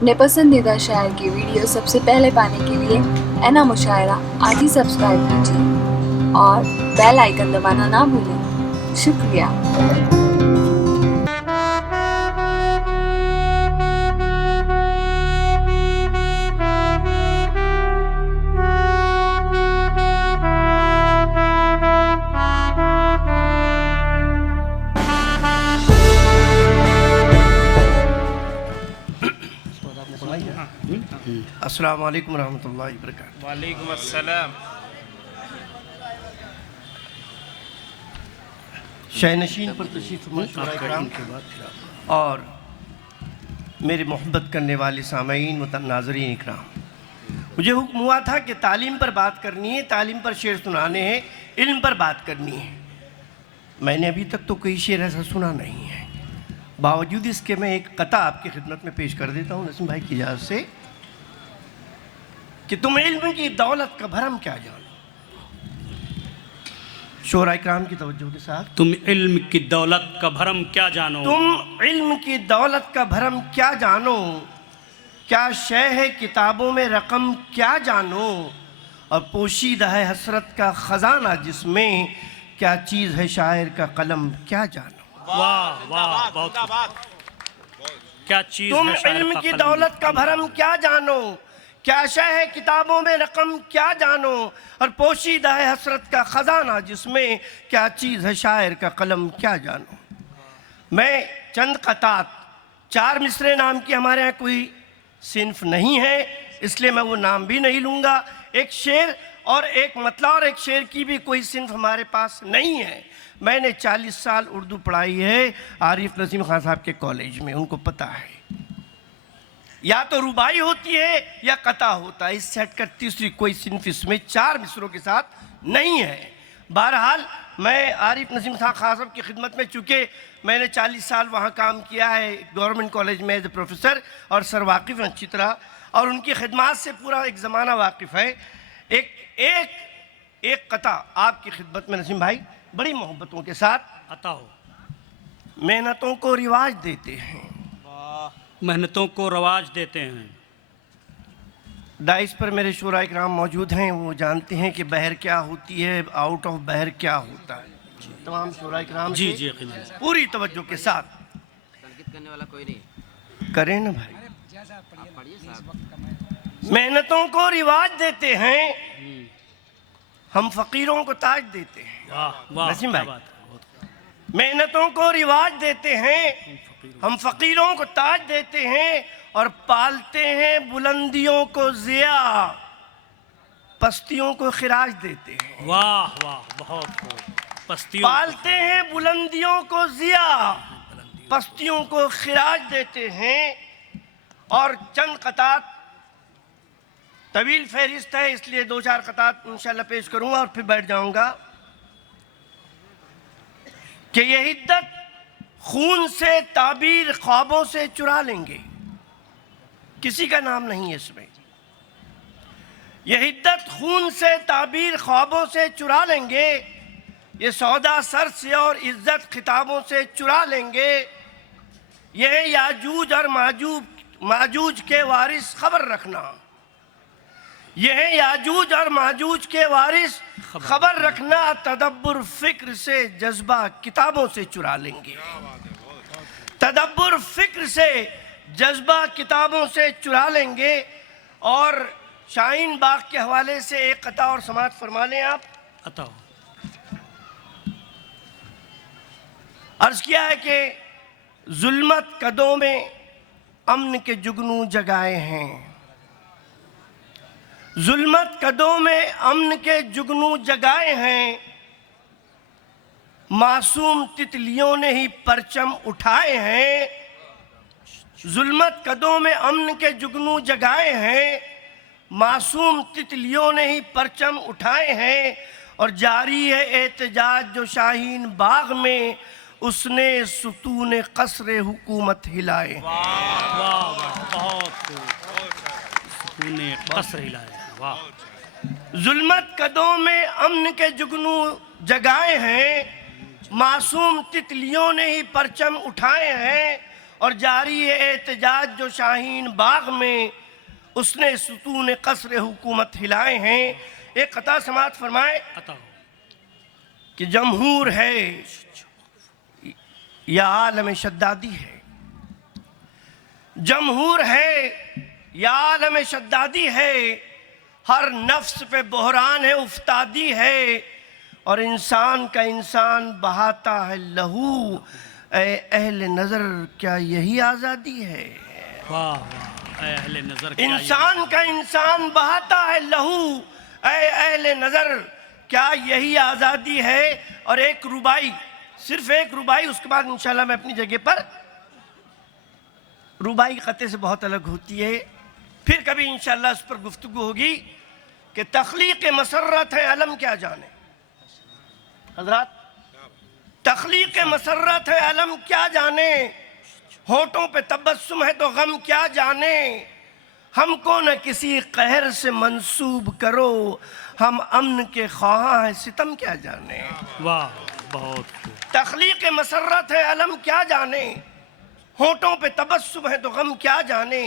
अपने पसंदीदा शायर की वीडियो सबसे पहले पाने के लिए एना मुशायरा आज ही सब्सक्राइब कीजिए और बेल आइकन दबाना ना भूलें। शुक्रिया। अस्सलाम वालेकुम रहमतुल्लाहि व बरकातहू। वालेकुम अस्सलाम। शहनशीन पर तशरीफ़ फरमा और मेरे मोहब्बत करने वाले सामईन व नाज़रीन इकराम, मुझे हुक्म हुआ था कि तालीम पर बात करनी है, तालीम पर शेर सुनाने हैं, इल्म पर बात करनी है। मैंने अभी तक तो कोई शेर ऐसा सुना नहीं है। बावजूद इसके मैं एक कता आपकी खिदमत में पेश कर देता हूँ नसीम भाई की इजाज़त से कि तुम इल्म की दौलत का भरम क्या जानो। शोरा इकराम की तवज्जो के साथ, तुम इल्म की दौलत का भरम क्या जानो। तुम इल्म की दौलत का भरम क्या जानो, क्या शय है किताबों में रकम क्या जानो, और पोशीदा है हसरत का खजाना जिसमें, क्या चीज़ है शायर का कलम क्या जानो। वाह वाह, बहुत क्या चीज तुम है शायर इल्म का की कलम। दौलत का भरम क्या जानो, क्या शय है किताबों में रकम क्या जानो, और पोशीदा है हसरत का खजाना जिसमें, क्या चीज़ है शायर का कलम क्या जानो। मैं चंद कतात, 4 मिसरे नाम की हमारे यहाँ कोई सिन्फ नहीं है, इसलिए मैं वो नाम भी नहीं लूँगा। एक शेर और एक मतला और एक शेर की भी कोई सिन्फ हमारे पास नहीं है। मैंने 40 साल उर्दू पढ़ाई है आरिफ नसीम खान साहब के कॉलेज में, उनको पता है या तो रुबाई होती है या कता होता है, इससे हटकर तीसरी कोई सिन्फ इसमें 4 मिसरों के साथ नहीं है। बहरहाल मैं आरिफ नसीम खान साहब की खिदमत में, चूँकि मैंने 40 साल वहाँ काम किया है गवर्नमेंट कॉलेज में एज ए प्रोफेसर, और सर वाकिफ़ अच्छी तरह, और उनकी खिदमत से पूरा एक ज़माना वाकिफ़ है। एक कता आपकी खिदमत में नसीम भाई बड़ी मोहब्बतों के साथ। आता हो। मेहनतों को रिवाज देते हैं, मेहनतों को रवाज देते हैं। डाइस पर मेरे शोरा इकराम मौजूद हैं, वो जानते हैं कि बहर क्या होती है, आउट ऑफ बहर क्या होता है। तमाम शोरा इकराम जी से जी यकीनन। पूरी तवज्जो के साथ करने वाला कोई नहीं। करें ना भाई। मेहनतों को रिवाज देते हैं, हम फकीरों को ताज देते हैं। वाह वाह, नसीम क्या भाई, बात है, बहुत मेहनतों को रिवाज देते हैं, हम फकीरों को ताज देते हैं, और पालते हैं बुलंदियों को जिया, पस्तियों को खिराज देते हैं। वाह वाह, बहुत खूब। पस्तियों पालते हैं बुलंदियों को जिया, पस्तियों को खिराज देते हैं। और चंद कतात, तवील फहरिस्त है इसलिए 2-4 कतात इंशाल्लाह पेश करूंगा और फिर बैठ जाऊंगा। कि ये हिद्दत खून से ताबीर ख्वाबों से चुरा लेंगे, किसी का नाम नहीं है इसमें। ये हिद्दत खून से ताबीर ख्वाबों से चुरा लेंगे, ये सौदा सर से और इज्जत खिताबों से चुरा लेंगे। ये याजूज और माजूज के वारिस खबर रखना, यह याजूज और माजूज के वारिस खबर रखना, तदब्बुर फिक्र से जज्बा किताबों से चुरा लेंगे। तदब्बुर फिक्र से जज्बा किताबों से चुरा लेंगे। और शाहीन बाग के हवाले से एक कता और समाअत फरमा लें आप। आता हो। अर्ज किया है कि जुल्मत कदों में अमन के जुगनू जगाए हैं, जुल्मत कदों में अमन के जुगनू जगाए हैं, मासूम तितलियों ने ही परचम उठाए हैं। जुल्मत कदों में अमन के जुगनू जगाए हैं, मासूम तितलियों ने ही परचम उठाए हैं। और जारी है एहतजाज जो शाहीन बाग में, उसने सुतून कसरे हुकूमत हिलाए। वाह वाह, बहुत खूब। तूने कसर हिलाया। वाह। जुल्मत कदों में अमन के जुगनू जगाए हैं, मासूम तितलियों ने ही परचम उठाए हैं। और जारी है एहतजाज जो शाहीन बाग में, उसने सुतून कसर हुकूमत हिलाए हैं। एक कता समात फरमाए अता हो। कि जमहूर है या आलम शद्दादी है, जमहूर है या आलम शद्दादी है, हर नफ्स पे बहरान है उफ्तादी है, और इंसान का इंसान बहाता है लहू, ऐ अहले नज़र क्या यही आज़ादी है। वाह वाह, ऐ अहले नजर क्या इंसान का इंसान बहाता है लहू, ऐ अहले नज़र क्या यही आज़ादी है। और एक रुबाई, सिर्फ एक रुबाई, उसके बाद इंशाल्लाह मैं अपनी जगह पर, रुबाई क़ते से बहुत अलग होती है, फिर कभी इंशाल्लाह उस पर गुफ्तगू होगी कि तख्लीक मसर्रत है अलम क्या जाने। हज़रात, तख्लीक मसर्रत है अलम क्या जाने, होठों पे तबस्सुम है तो गम क्या जाने, हमको न किसी कहर से मंसूब करो, हम अमन के ख्वाहां हैं सितम क्या जाने। वाह, बहुत खूब। तख्लीक मसर्रत है अलम क्या जाने, होठों पे तबस्सुम है तो गम क्या जाने,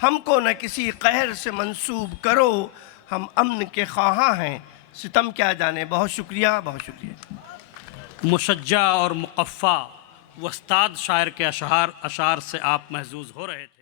हमको न किसी कहर से मंसूब करो, हम अमन के ख्वाहां हैं सितम क्या जाने। बहुत शुक्रिया, बहुत शुक्रिया। मुशज्जा और मुक़फ़्फ़ा वस्ताद शायर के अशार से आप महजूज़ हो रहे थे।